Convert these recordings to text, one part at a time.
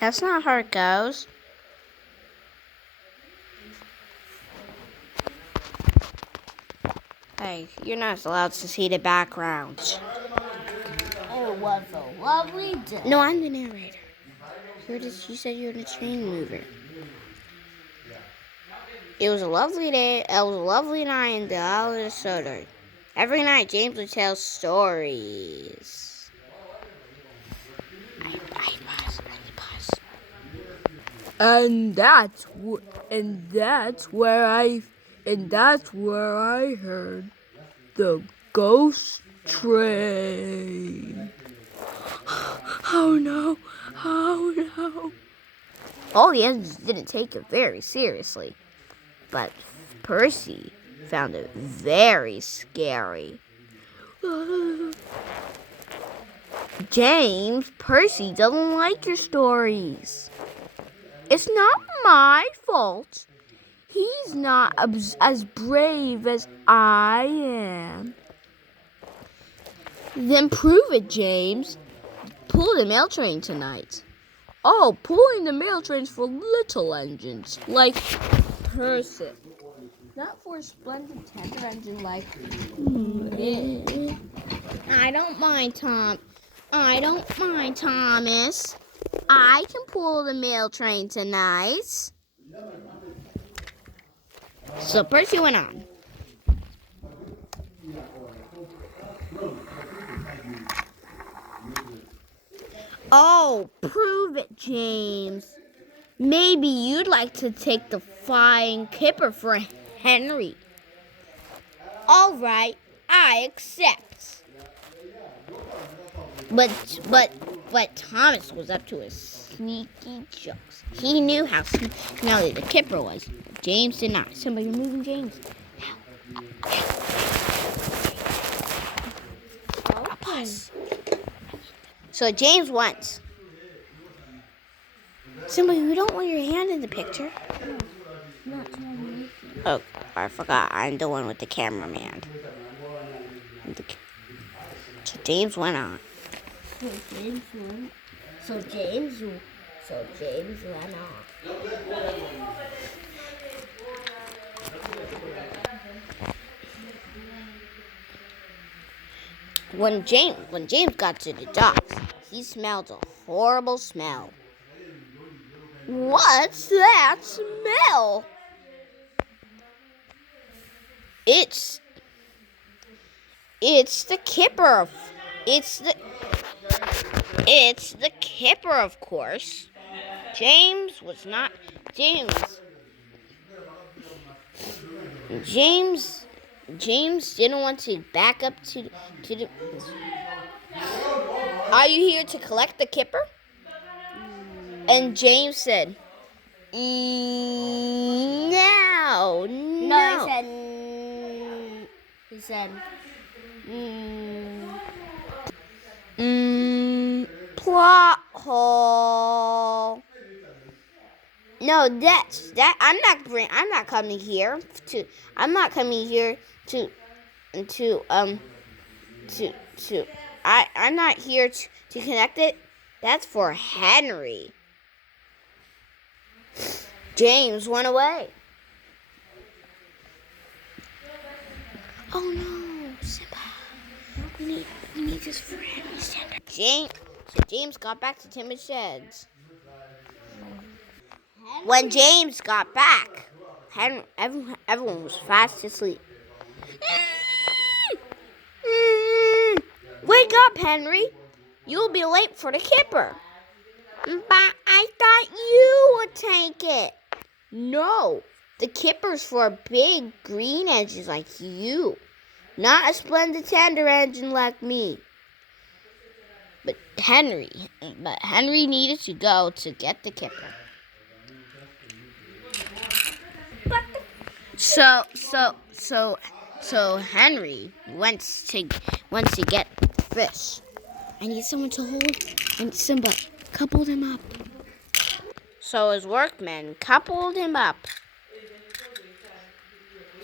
That's not how it goes. Hey, you're not allowed to see the background. It was a lovely day. No, I'm the narrator. You said you're the train mover. It was a lovely day. It was a lovely night in the island of Soda. Every night, James would tell stories. And that's where I heard the ghost train. Oh no! Oh no! All the others didn't take it very seriously, but Percy found it very scary. James, Percy doesn't like your stories. It's not my fault. He's not as brave as I am. Then prove it, James. Pull the mail train tonight. Oh, pulling the mail trains for little engines, like Percy. Not for a splendid tender engine like me. I don't mind, Thomas. I can pull the mail train tonight. So Percy went on. Oh, prove it, James. Maybe you'd like to take the flying kipper for Henry. All right, I accept. But Thomas was up to his sneaky jokes. He knew how smelly the kipper was. James did not. Somebody removing James. Okay. So James went. Somebody, you don't want your hand in the picture? No, not me. Oh, I forgot. I'm the one with the cameraman. So James went on. So James went on. When James got to the docks, he smelled a horrible smell. What's that smell? It's the kipper. It's the kipper, of course. James didn't want to back up to the. Are you here to collect the kipper? And James said, no. No, he said, plot hole. No, that. I'm not coming here to. I'm not coming here to. I'm not here to connect it. That's for Henry. James went away. Oh no, Simba. We need this for Henry's tender. James got back to Tim's sheds. When James got back, everyone was fast asleep. Wake up, Henry. You'll be late for the kipper. But I thought you would take it. No, the kipper's for big green engines like you. Not a splendid tender engine like me. But Henry needed to go to get the kipper. So Henry went to get fish. I need someone to hold and Simba coupled him up. So his workmen coupled him up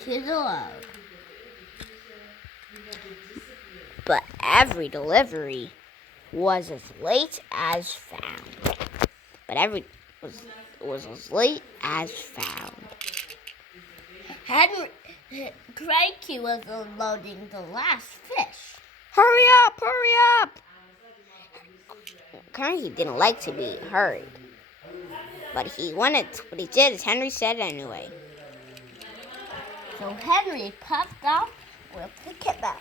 to the load. But every delivery was as late as found. but every was as late as found. Cranky was unloading the last fish. Hurry up! Hurry up! Cranky didn't like to be hurried, but he did as Henry said anyway. So Henry puffed up with the kipper.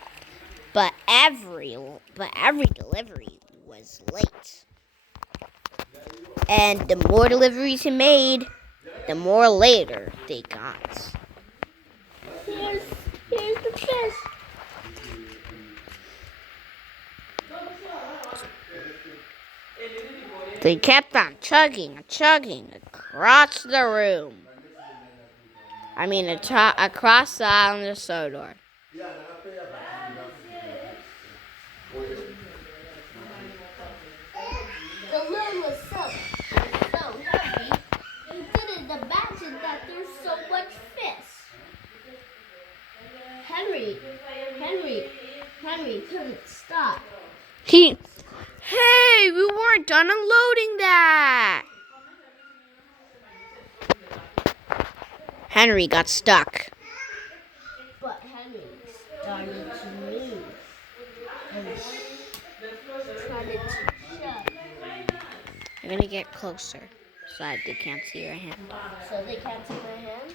But every delivery was late. And the more deliveries he made, the more later they got. Here's the fish. They kept on chugging across the room. Across the island of Sodor. The load was so heavy, you didn't imagine that there's so much fish. Henry couldn't stop. Hey, we weren't done unloading that. Henry got stuck. But Henry started to move and started to shove. I'm gonna get closer so that they can't see your hand. So they can't see my hand?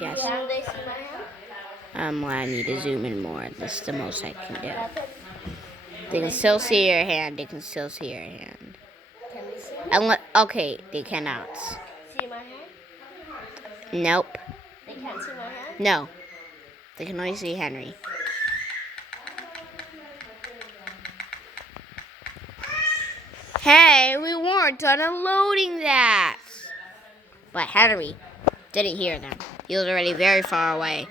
Yes. Can they see my hand? I need to zoom in more. That's the most I can do. That's it. They can still see your hand. They can still see your hand. Can they see? Okay, they cannot. See my hand? Nope. They can't see my hand? No. They can only see Henry. Hey, we weren't done unloading that. But Henry didn't hear them. He was already very far away.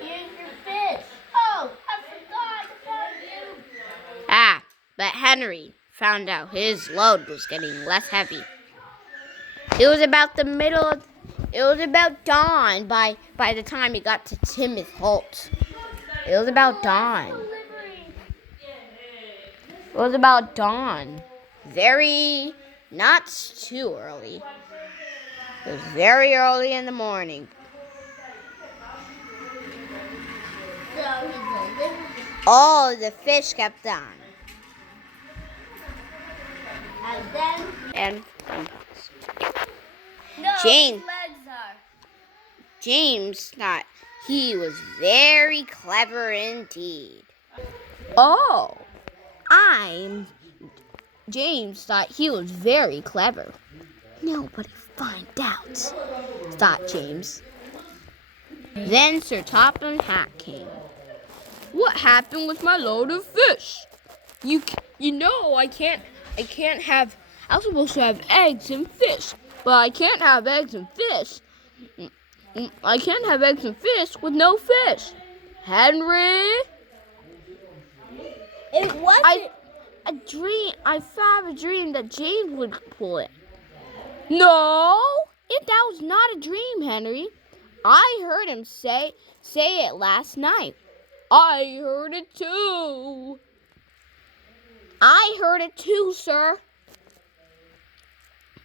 Here's your fish. Oh, I forgot about you. But Henry found out his load was getting less heavy. It was about dawn by the time he got to Timoth Holt. It was about dawn. It was about dawn. Not too early. It was very early in the morning. So he delivered. All the fish kept on. And then. And No, James. his legs are. James thought he was very clever indeed. James thought he was very clever. Nobody find out, thought James. Then Sir Topham Hatt came. What happened with my load of fish? I can't have. I was supposed to have eggs and fish, but I can't have eggs and fish. I can't have eggs and fish with no fish. Henry? It wasn't. I had a dream that James would pull it. No, that was not a dream, Henry. I heard him say it last night. I heard it too. I heard it too, sir.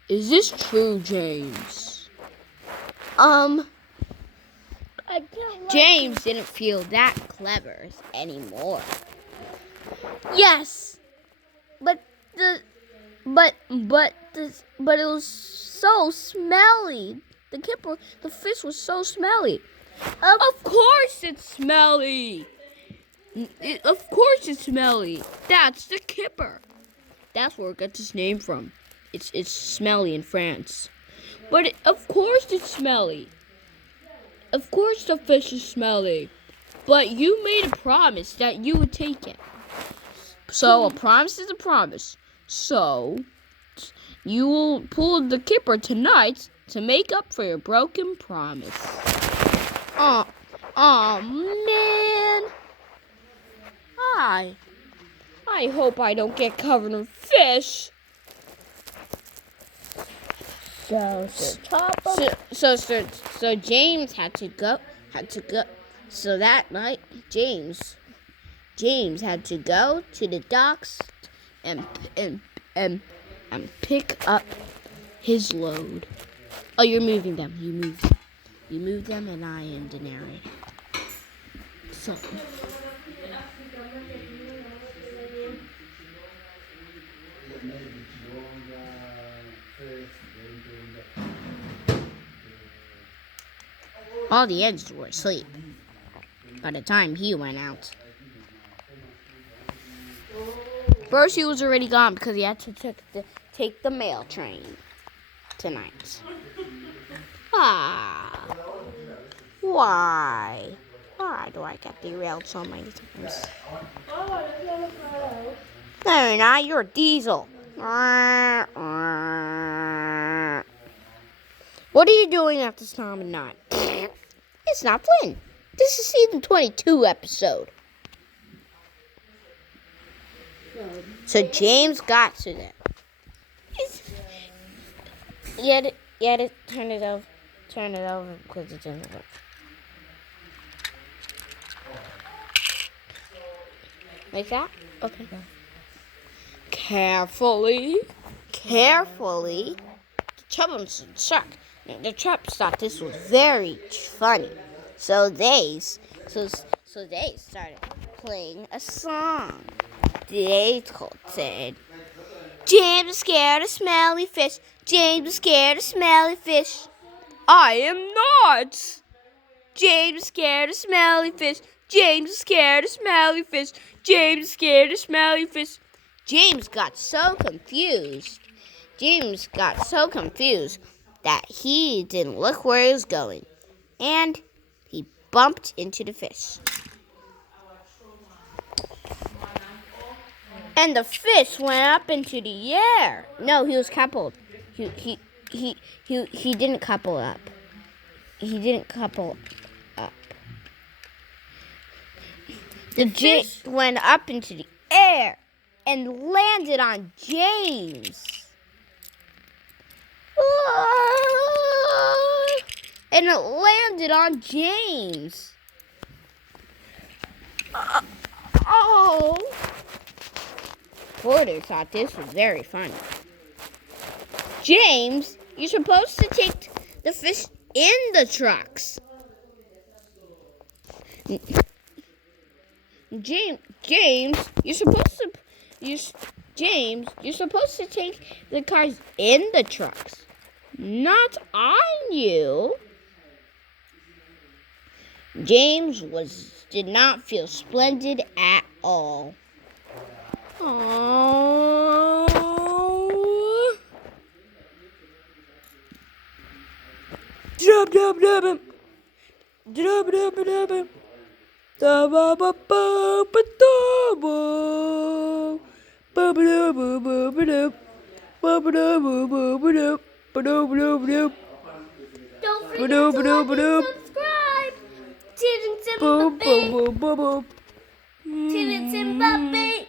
Is this true, James? James didn't feel that clever anymore. Yes, but it was so smelly. The fish was so smelly. Of course it's smelly. Of course it's smelly. That's the kipper. That's where it gets its name from. It's smelly in France. But of course it's smelly. Of course the fish is smelly. But you made a promise that you would take it. So a promise is a promise. So you will pull the kipper tonight to make up for your broken promise. Oh man. I hope I don't get covered in fish. So James had to go. So that night, James had to go to the docks and and pick up his load. Oh, you're moving them. You move them. You move them, and I am the narrator. So. All the edges were asleep by the time he went out. First, he was already gone because he had to take the mail train tonight. Why? Why do I get derailed so many times? No, you're not. You're a diesel. What are you doing at this time of night? It's not Flynn. This is season 22 episode. So James got to them. You had to turn it over. Turn it over because it didn't work. Like that? Okay. Carefully. The Chubbins suck. The Traps thought this was very funny, so they started playing a song. They said, "James is scared of smelly fish. James is scared of smelly fish. I am not. James is scared of smelly fish. James is scared of smelly fish. James is scared of smelly fish." James got so confused that he didn't look where he was going, and he bumped into the fish. And the fish went up into the air. No, he was coupled. He didn't couple up. He didn't couple up. The fish went up into the air and landed on James. And it landed on James. Porter thought this was very funny. James, you're supposed to take the fish in the trucks. James, you're supposed to take the cars in the trucks, not on you. James did not feel splendid at all. Don't forget to like and subscribe. Tidden Zimbabwe.